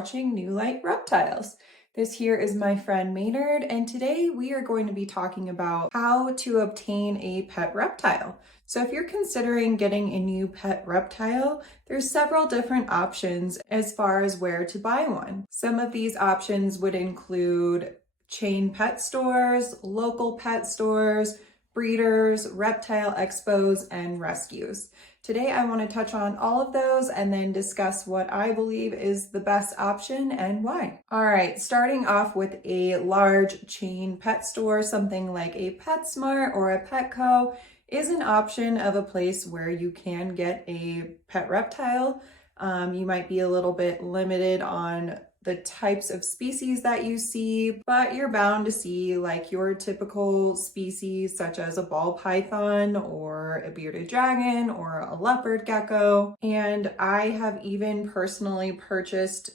watching New Light Reptiles. This here is my friend Maynard, and today we are going to be talking about how to obtain a pet reptile. So if you're considering getting a new pet reptile, there's several different options as far as where to buy one. Some of these options would include chain pet stores, local pet stores, breeders, reptile expos, and rescues. Today I want to touch on all of those and then discuss what I believe is the best option and why. All right, starting off with a large chain pet store, something like a PetSmart or a Petco is an option of a place where you can get a pet reptile. You might be a little bit limited on the types of species that you see, but you're bound to see like your typical species such as a ball python or a bearded dragon or a leopard gecko. And I have even personally purchased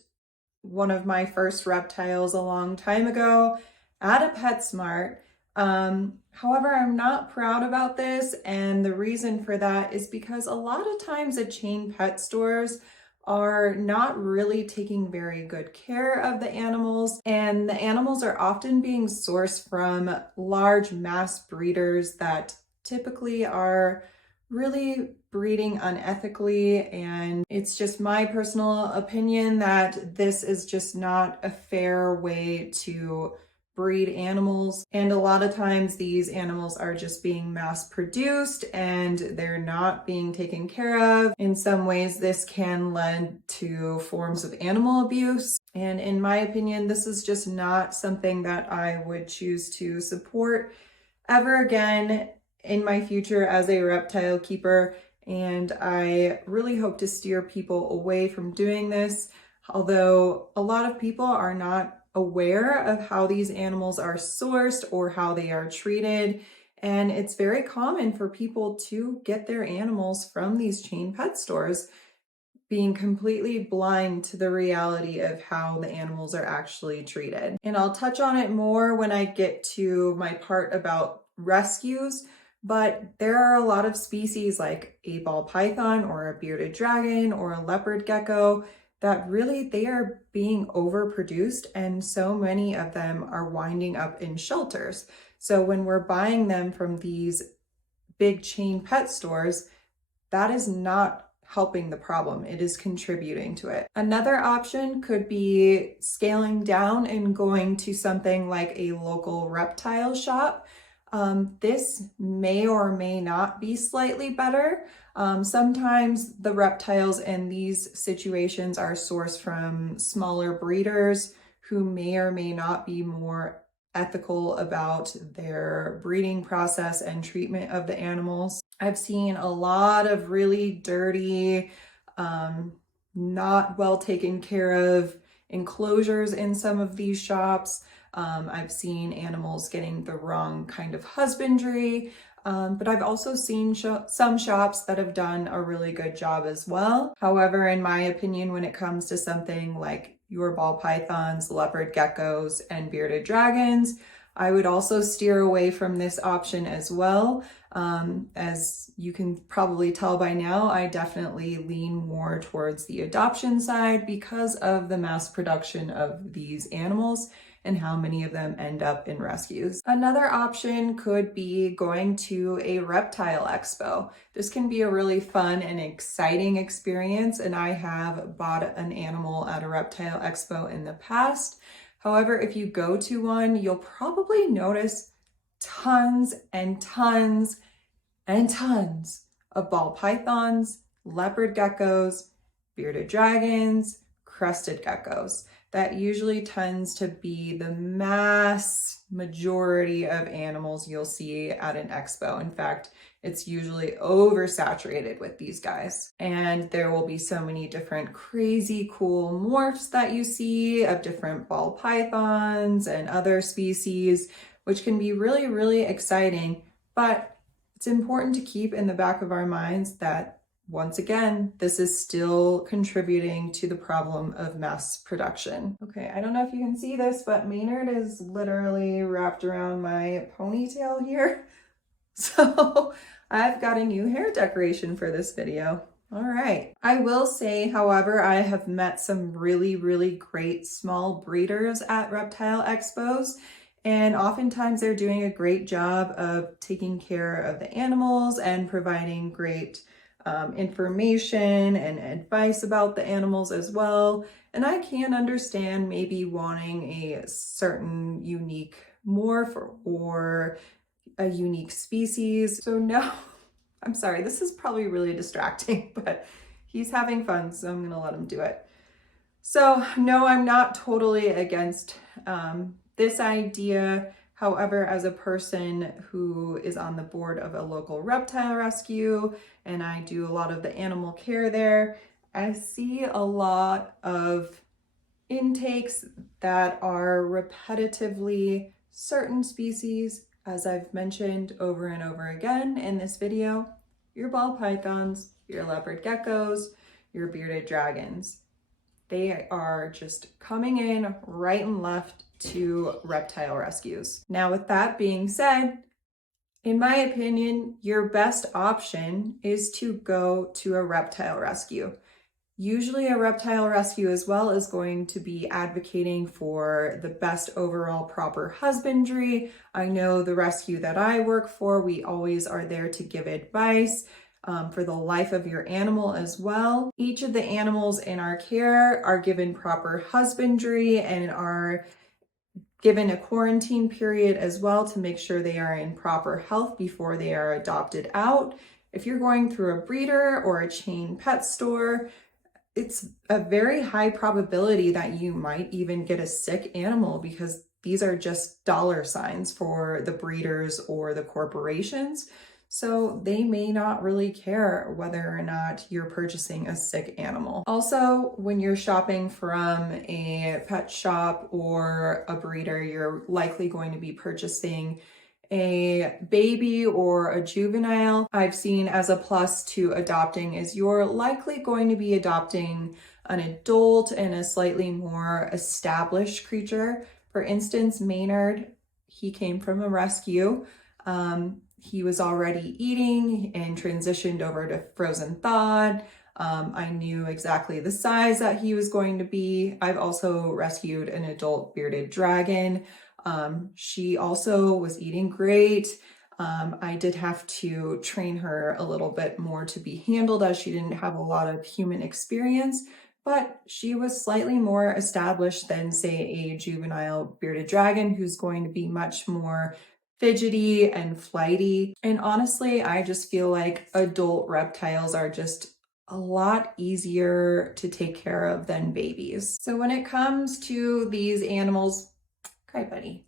one of my first reptiles a long time ago at a PetSmart. However, I'm not proud about this, and the reason for that is because a lot of times at chain pet stores are not really taking very good care of the animals, and the animals are often being sourced from large mass breeders that typically are really breeding unethically. And it's just my personal opinion that this is just not a fair way to breed animals, and a lot of times these animals are just being mass produced and they're not being taken care of. In some ways this can lead to forms of animal abuse, and in my opinion this is just not something that I would choose to support ever again in my future as a reptile keeper. And I really hope to steer people away from doing this, although a lot of people are not aware of how these animals are sourced or how they are treated. And it's very common for people to get their animals from these chain pet stores, being completely blind to the reality of how the animals are actually treated. And I'll touch on it more when I get to my part about rescues, but there are a lot of species like a ball python or a bearded dragon or a leopard gecko that really they are being overproduced, and so many of them are winding up in shelters. So when we're buying them from these big chain pet stores, that is not helping the problem. It is contributing to it. Another option could be scaling down and going to something like a local reptile shop. This may or may not be slightly better. Sometimes the reptiles in these situations are sourced from smaller breeders who may or may not be more ethical about their breeding process and treatment of the animals. I've seen a lot of really dirty, not well taken care of enclosures in some of these shops. I've seen animals getting the wrong kind of husbandry, but I've also seen some shops that have done a really good job as well. However, in my opinion, when it comes to something like your ball pythons, leopard geckos, and bearded dragons, I would also steer away from this option as well. As you can probably tell by now, I definitely lean more towards the adoption side because of the mass production of these animals and how many of them end up in rescues. Another option could be going to a reptile expo. This can be a really fun and exciting experience, and I have bought an animal at a reptile expo in the past. However, if you go to one, you'll probably notice tons and tons and tons of ball pythons, leopard geckos, bearded dragons, crested geckos. That usually tends to be the mass majority of animals you'll see at an expo. In fact, it's usually oversaturated with these guys. And there will be so many different crazy cool morphs that you see of different ball pythons and other species, which can be really, really exciting. But it's important to keep in the back of our minds that once again, this is still contributing to the problem of mass production. Okay, I don't know if you can see this, but Maynard is literally wrapped around my ponytail here. So I've got a new hair decoration for this video. All right. I will say, however, I have met some really, really great small breeders at reptile expos, and oftentimes they're doing a great job of taking care of the animals and providing great information and advice about the animals as well. And I can understand maybe wanting a certain unique morph or a unique species. So no, I'm sorry, this is probably really distracting, but he's having fun, so I'm gonna let him do it. So no, I'm not totally against this idea. However, as a person who is on the board of a local reptile rescue, and I do a lot of the animal care there, I see a lot of intakes that are repetitively certain species, as I've mentioned over and over again in this video, your ball pythons, your leopard geckos, your bearded dragons. They are just coming in right and left to reptile rescues. Now, with that being said, in my opinion, your best option is to go to a reptile rescue. Usually a reptile rescue as well is going to be advocating for the best overall proper husbandry. I know the rescue that I work for, we always are there to give advice for the life of your animal as well. Each of the animals in our care are given proper husbandry and are given a quarantine period as well to make sure they are in proper health before they are adopted out. If you're going through a breeder or a chain pet store, it's a very high probability that you might even get a sick animal because these are just dollar signs for the breeders or the corporations. So they may not really care whether or not you're purchasing a sick animal. Also, when you're shopping from a pet shop or a breeder, you're likely going to be purchasing a baby or a juvenile. I've seen as a plus to adopting is you're likely going to be adopting an adult and a slightly more established creature. For instance, Maynard, he came from a rescue. He was already eating and transitioned over to frozen thawed. I knew exactly the size that he was going to be. I've also rescued an adult bearded dragon. She also was eating great. I did have to train her a little bit more to be handled as she didn't have a lot of human experience, but she was slightly more established than, say, a juvenile bearded dragon who's going to be much more fidgety and flighty. And honestly, I just feel like adult reptiles are just a lot easier to take care of than babies. So when it comes to these animals, hi buddy,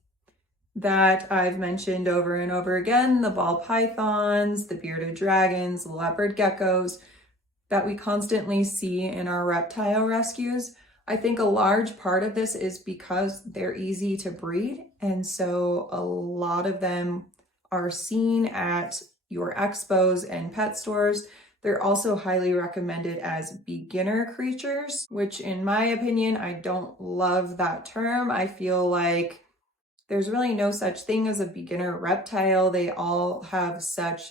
that I've mentioned over and over again, the ball pythons, the bearded dragons, the leopard geckos that we constantly see in our reptile rescues, I think a large part of this is because they're easy to breed. And so a lot of them are seen at your expos and pet stores. They're also highly recommended as beginner creatures, which in my opinion, I don't love that term. I feel like there's really no such thing as a beginner reptile. They all have such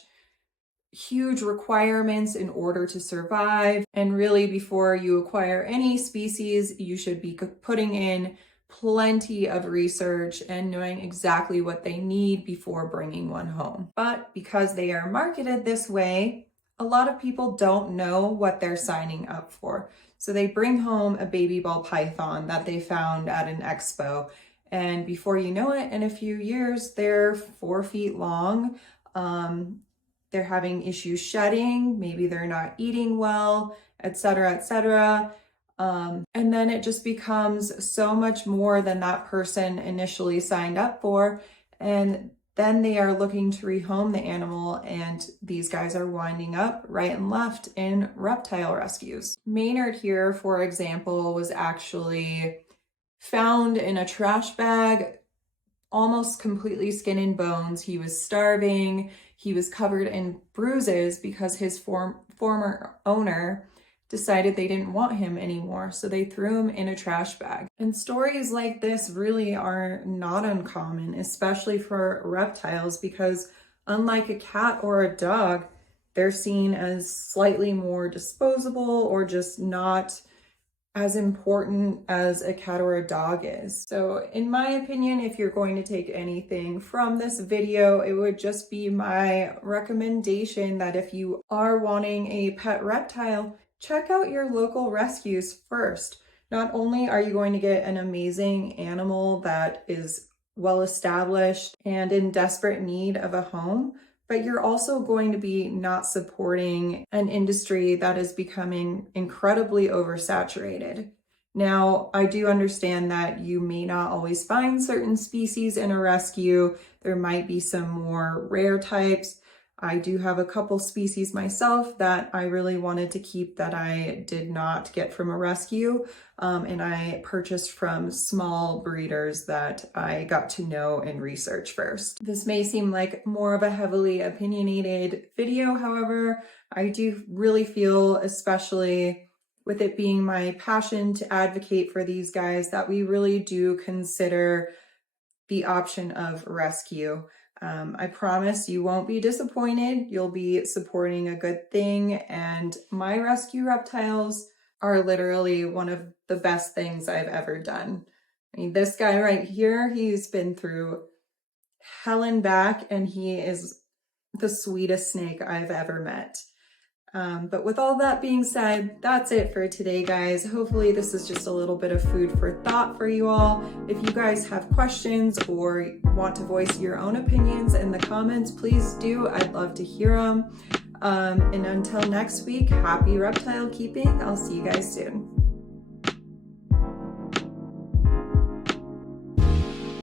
huge requirements in order to survive. And really, before you acquire any species, you should be putting in plenty of research and knowing exactly what they need before bringing one home. But because they are marketed this way, a lot of people don't know what they're signing up for. So they bring home a baby ball python that they found at an expo. And before you know it, in a few years, they're 4 feet long. They're having issues shedding, maybe they're not eating well, etc., etc. And then it just becomes so much more than that person initially signed up for. And then they are looking to rehome the animal, and these guys are winding up right and left in reptile rescues. Maynard here, for example, was actually found in a trash bag, almost completely skin and bones. He was starving. He was covered in bruises because his former owner decided they didn't want him anymore. So they threw him in a trash bag. And stories like this really are not uncommon, especially for reptiles, because unlike a cat or a dog, they're seen as slightly more disposable or just not as important as a cat or a dog is. So in my opinion, if you're going to take anything from this video, it would just be my recommendation that if you are wanting a pet reptile, check out your local rescues first. Not only are you going to get an amazing animal that is well established and in desperate need of a home, but you're also going to be not supporting an industry that is becoming incredibly oversaturated. Now, I do understand that you may not always find certain species in a rescue. There might be some more rare types. I do have a couple species myself that I really wanted to keep that I did not get from a rescue, and I purchased from small breeders that I got to know and research first. This may seem like more of a heavily opinionated video, however, I do really feel, especially with it being my passion to advocate for these guys, that we really do consider the option of rescue. I promise you won't be disappointed. You'll be supporting a good thing. And my rescue reptiles are literally one of the best things I've ever done. I mean, this guy right here, he's been through hell and back, and he is the sweetest snake I've ever met. But with all that being said, that's it for today, guys. Hopefully this is just a little bit of food for thought for you all. If you guys have questions or want to voice your own opinions in the comments, please do. I'd love to hear them. And until next week, happy reptile keeping. I'll see you guys soon.